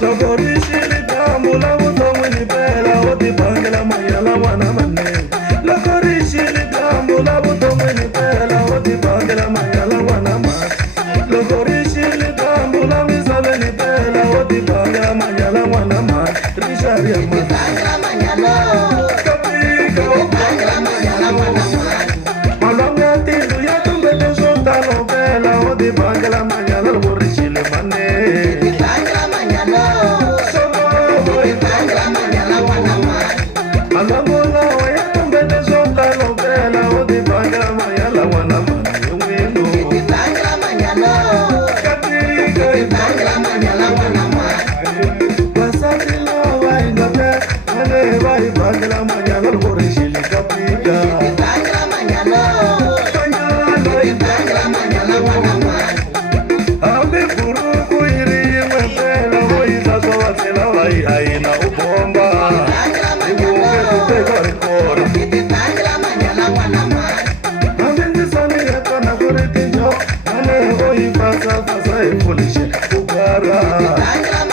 Loko ri xile dyambu la vuton'wini pela u ti bangela manyala n'wana mane. Loko ri xile dyambu la vuton'wini pela u ti bangela manyala n'wana mane. Loko ri xile dyambu la misaveni pela u ti bangela manyala n'wana mane. Ri xariya mane. Kapika u bangela manyala n'wana mane. Malwanga ya tindlu ya tumbete swo tano pela u ti bangela manyala loko ri xile mane. Malamula ya tumbete swo tano pela u ti bangela manyala n'wana mane hi n'wino. Kapika i bangela manyala n'wana mane. Vasati lava hi nga mane va hi bangela manyala loko ri xile kapika. Hambi buruku yi ri yin'we mpela vo yi hlantswa va tlhela va yi hayina u bomba. Hi vunge ku teka rikora. Hambi ndzi sani ya tona ku ri tinjho mane vo yi fasafasa hi foolish.